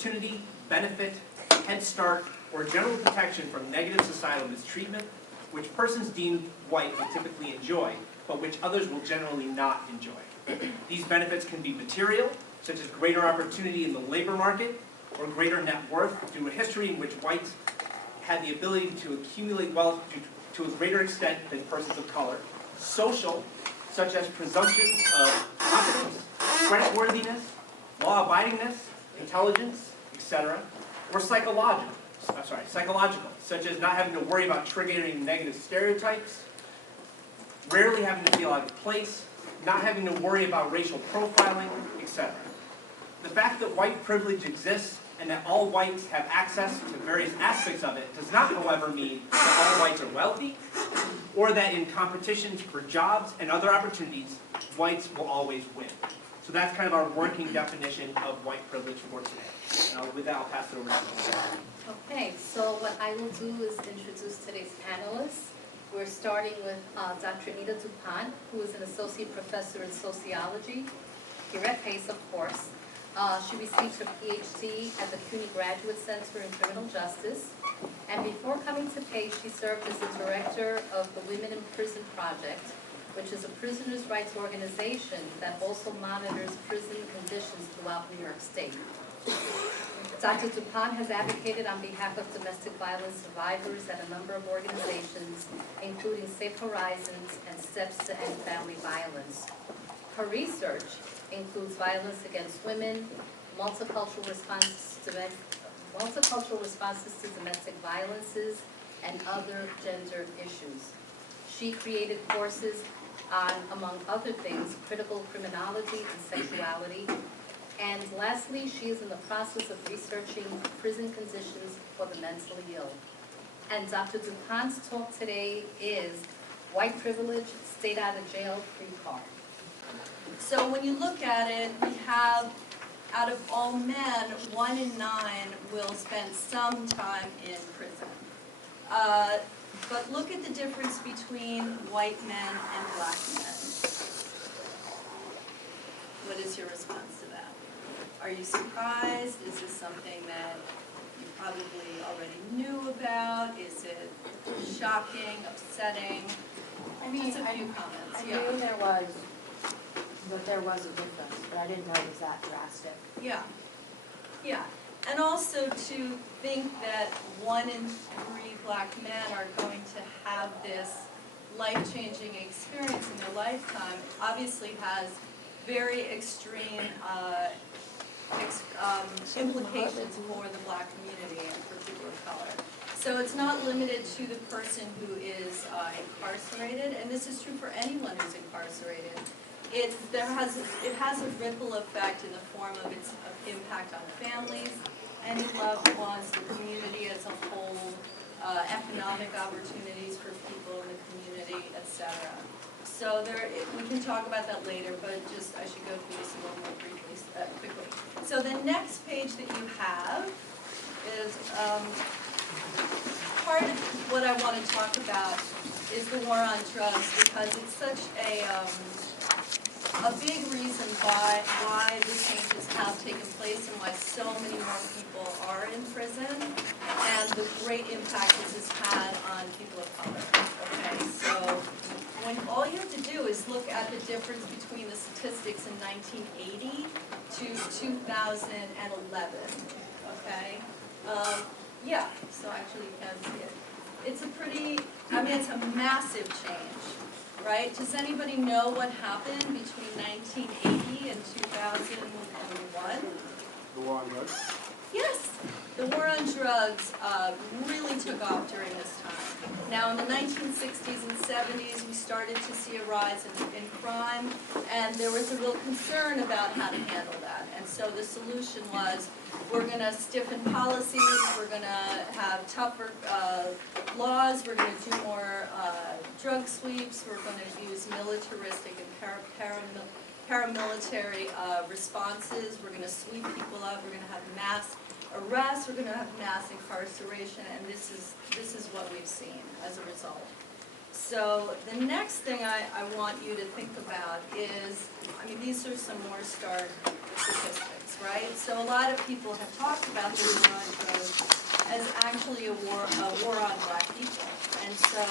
opportunity, benefit, head start, or general protection from negative societal mistreatment, which persons deemed white will typically enjoy, but which others will generally not enjoy. These benefits can be material, such as greater opportunity in the labor market, or greater net worth due to a history in which whites had the ability to accumulate wealth to a greater extent than persons of color. Social, such as presumptions of competence, creditworthiness, law-abidingness, intelligence, etc., or psychological, such as not having to worry about triggering negative stereotypes, rarely having to feel out of place, not having to worry about racial profiling, etc. The fact that white privilege exists and that all whites have access to various aspects of it does not, however, mean that all whites are wealthy, or that in competitions for jobs and other opportunities, whites will always win. So that's kind of our working definition of white privilege for today. And with that, I'll pass it over to you. Okay, so what I will do is introduce today's panelists. We're starting with Dr. Anita Dupont, who is an associate professor in sociology here at Pace, of course. She received her PhD at the CUNY Graduate Center in Criminal Justice. And before coming to Pace, she served as the director of the Women in Prison Project, which is a prisoners' rights organization that also monitors prison conditions throughout New York State. Dr. Dupont has advocated on behalf of domestic violence survivors at a number of organizations, including Safe Horizons and Steps to End Family Violence. Her research includes violence against women, multicultural responses to domestic violences, and other gender issues. She created courses on, among other things, critical criminology and sexuality. And lastly, she is in the process of researching prison conditions for the mentally ill. And Dr. Dupont's talk today is White Privilege, Stayed Out of Jail, Free Card. So when you look at it, we have, out of all men, 1 in 9 will spend some time in prison. But look at the difference between white men and black men. What is your response to that? Are you surprised? Is this something that you probably already knew about? Is it shocking, upsetting? Just a few comments. I knew there was a difference, but I didn't know it was that drastic. Yeah. Yeah. And also to think that 1 in 3 black men are going to have this life-changing experience in their lifetime obviously has very extreme implications for the black community and for people of color. So it's not limited to the person who is incarcerated, and this is true for anyone who's incarcerated. It has a ripple effect in the form of its impact on families, any loved ones, the community as a whole, economic opportunities for people in the community, etc. So we can talk about that later, but just I should go through this a little more quickly. So the next page that you have is part of what I want to talk about is the war on drugs, because it's such a big reason why the changes have taken place and why so many more people are in prison, and the great impact this has had on people of color. Okay, so when all you have to do is look at the difference between the statistics in 1980 to 2011. Okay, yeah. So actually, you can see it. It's a it's a massive change. Right? Does anybody know what happened between 1980 and 2001? The war on drugs? Yes. The war on drugs really took off during this time. Now, in the 1960s and 70s, we started to see a rise in crime, and there was a real concern about how to handle that. And so the solution was, we're going to stiffen policies, we're going to have tougher laws, we're going to do more drug sweeps, we're going to use militaristic and paramilitary responses, we're going to sweep people up, we're going to have mass arrests, we're going to have mass incarceration, and this is what we've seen as a result. So the next thing I want you to think about is, these are some more stark statistics. right? So a lot of people have talked about the war on drugs as actually a war on black people. And so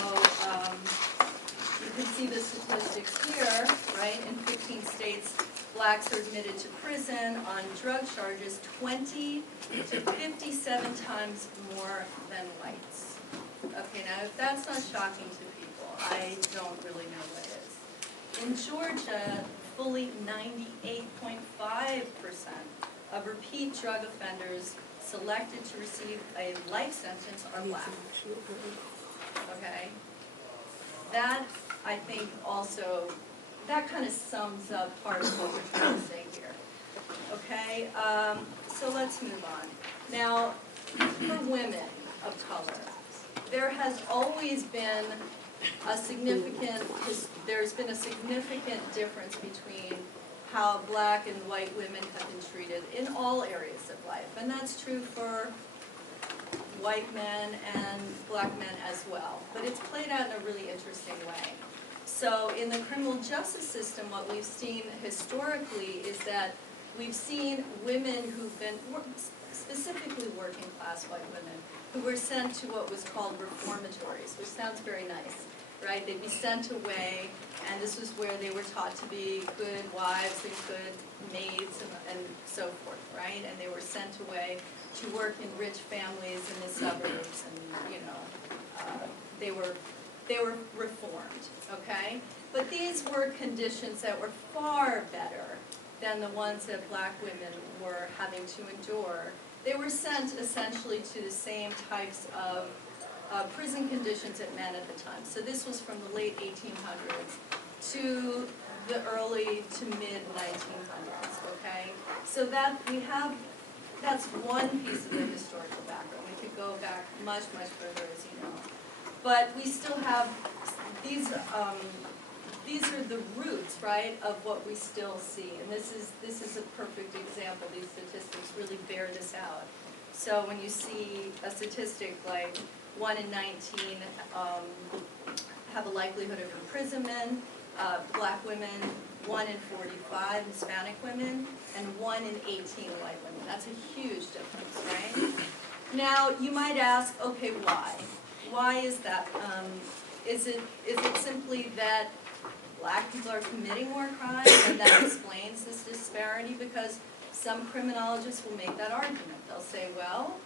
you can see the statistics here, right? In 15 states, blacks are admitted to prison on drug charges 20 to 57 times more than whites. Okay, now if that's not shocking to people, I don't really know what is. In Georgia, fully 98.5% of repeat drug offenders selected to receive a life sentence are black. Okay? That, I think, also, that kind of sums up part of what we're trying to say here. Okay? So let's move on. Now, for women of color, there has always been there's been a significant difference between how black and white women have been treated in all areas of life. And that's true for white men and black men as well. But it's played out in a really interesting way. So in the criminal justice system, what we've seen historically is that we've seen women who've been, specifically working class white women, who were sent to what was called reformatories, which sounds very nice, right? They'd be sent away, and this was where they were taught to be good wives and good maids and so forth, right? And they were sent away to work in rich families in the suburbs, and they were reformed, okay? But these were conditions that were far better than the ones that black women were having to endure. They were sent essentially to the same types of prison conditions that men at the time. So this was from the late 1800s to the early to mid 1900s, okay? So that that's one piece of the historical background. We could go back much, much further, as you know. But we still have these are the roots, right, of what we still see. And this is a perfect example. These statistics really bear this out. So when you see a statistic like 1 in 19 have a likelihood of imprisonment, black women, 1 in 45 Hispanic women, and 1 in 18 white women. That's a huge difference, right? Now, you might ask, okay, why? Why is that? Is it simply that black people are committing more crimes and that explains this disparity? Because some criminologists will make that argument. They'll say, well,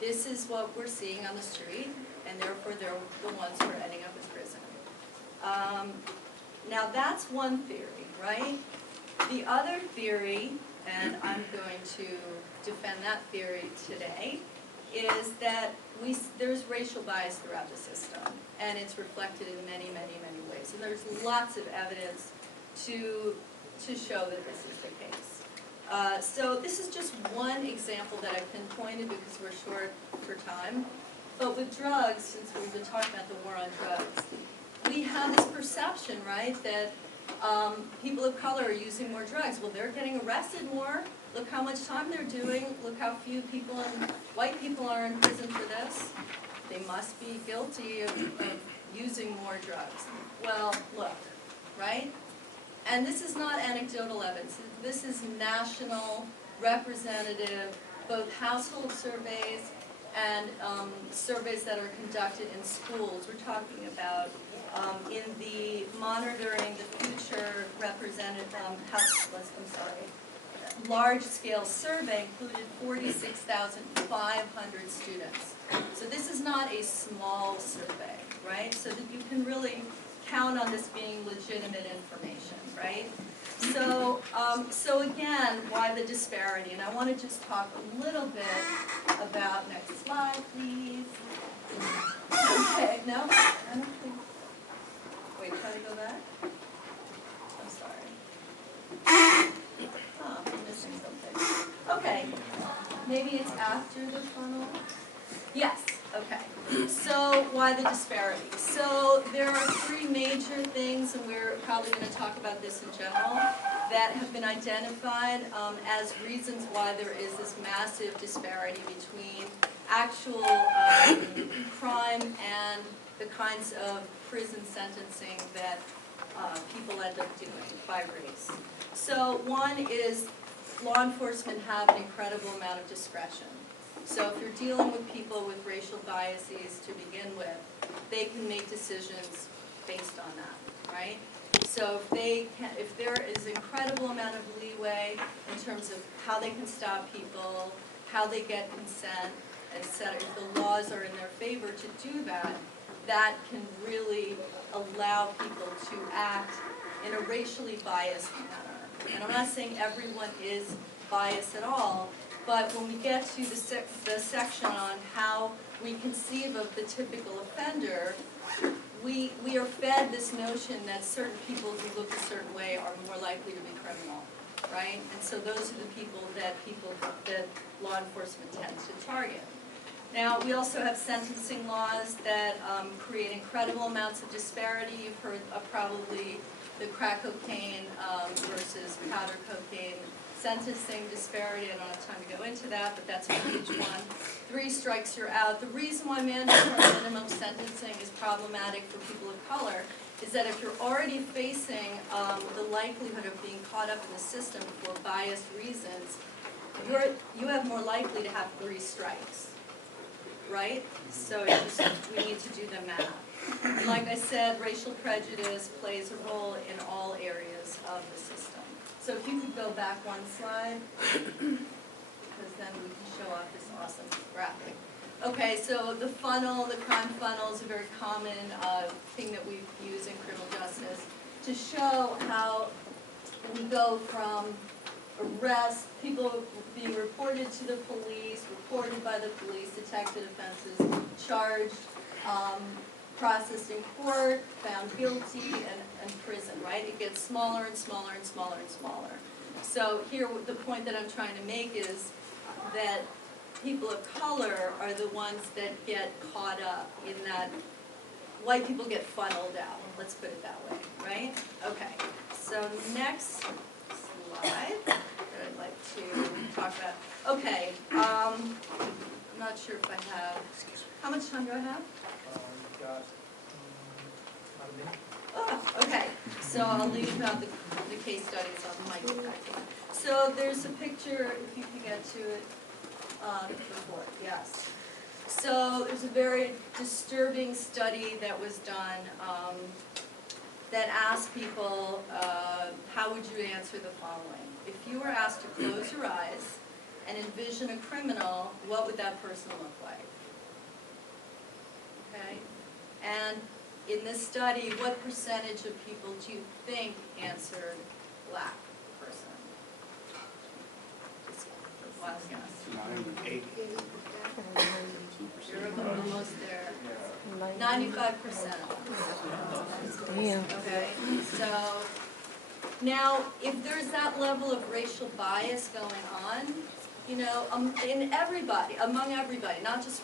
this is what we're seeing on the street, and therefore they're the ones who are ending up in prison. Now that's one theory, right? The other theory, and I'm going to defend that theory today, is that there's racial bias throughout the system, and it's reflected in many, many, many ways. And there's lots of evidence to show that this is the case. So this is just one example that I've pinpointed because we're short for time. But with drugs, since we've been talking about the war on drugs, we have this perception, right, that people of color are using more drugs. Well, they're getting arrested more. Look how much time they're doing. Look how few people white people are in prison for this. They must be guilty of using more drugs. Well, look, right? And this is not anecdotal evidence. This is national, representative, both household surveys and surveys that are conducted in schools. We're talking about in the Monitoring the Future representative large-scale survey included 46,500 students. So this is not a small survey, right? So that you can really count on this being legitimate information, right? So, so again, why the disparity? And I want to just talk a little bit about, next slide, please. Okay, no, I don't think, wait, try to go back. I'm sorry. Oh, I'm missing something. Okay, maybe it's after the funnel? Yes, okay. So why the disparity? So there are three major things, and we're probably going to talk about this in general, that have been identified as reasons why there is this massive disparity between actual crime and the kinds of prison sentencing that people end up doing by race. So one is law enforcement have an incredible amount of discretion. So if you're dealing with people with racial biases to begin with, they can make decisions based on that, right? So if there is an incredible amount of leeway in terms of how they can stop people, how they get consent, etc., if the laws are in their favor to do that, that can really allow people to act in a racially biased manner. And I'm not saying everyone is biased at all, but when we get to the section on how we conceive of the typical offender, we are fed this notion that certain people who look a certain way are more likely to be criminal, right? And so those are the people that law enforcement tends to target. Now, we also have sentencing laws that create incredible amounts of disparity. You've heard of probably the crack cocaine versus powder cocaine sentencing disparity. I don't have time to go into that, but that's a huge one. 3 strikes, you're out. The reason why mandatory minimum sentencing is problematic for people of color is that if you're already facing the likelihood of being caught up in the system for biased reasons, you have more likely to have 3 strikes, right? So it's just, we need to do the math. And like I said, racial prejudice plays a role in all areas of the system. So if you could go back one slide, because then we can show off this awesome graphic. Okay, so the funnel, the crime funnel is a very common thing that we use in criminal justice to show how we go from arrest, people being reported to the police, reported by the police, detected offenses, charged, processed in court, found guilty, and prison, right? It gets smaller and smaller and smaller and smaller. So here, the point that I'm trying to make is that people of color are the ones that get caught up in that. White people get funneled out, let's put it that way, right? Okay, so next slide that I'd like to talk about. Okay, I'm not sure if I have, how much time do I have? Got about a minute. Oh, okay, so I'll leave out the case studies on my back. So there's a picture, if you can get to it, before, yes. So there's a very disturbing study that was done that asked people, how would you answer the following? If you were asked to close your eyes and envision a criminal, what would that person look like? Okay? And in this study, what percentage of people do you think answered black person? Just a wild guess. 8. You're almost there. 95%. Damn. Okay, so now if there's that level of racial bias going on, you know, in everybody, among everybody, not just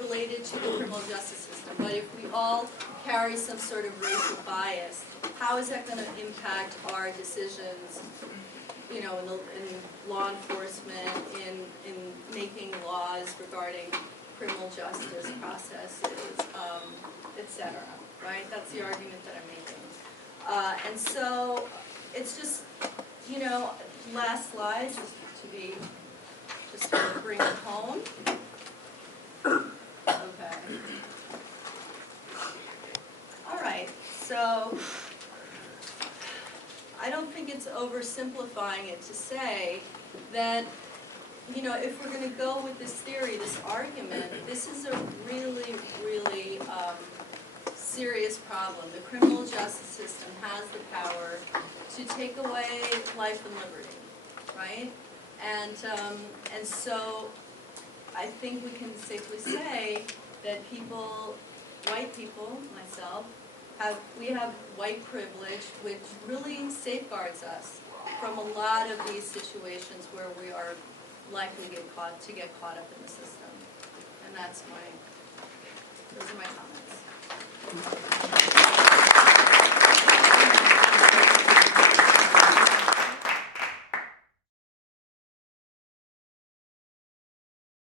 related to the criminal justice system, but if we all carry some sort of racial bias, how is that going to impact our decisions, you know, in law enforcement, in making laws regarding criminal justice processes, etc. Right? That's the argument that I'm making. And so it's just, you know, last slide, just to bring it home. Okay. All right. So I don't think it's oversimplifying it to say that, you know, if we're going to go with this theory, this argument, this is a really, really serious problem. The criminal justice system has the power to take away life and liberty, right? And so I think we can safely say that people, white people, myself, we have white privilege, which really safeguards us from a lot of these situations where we are likely to get caught up in the system. And those are my comments.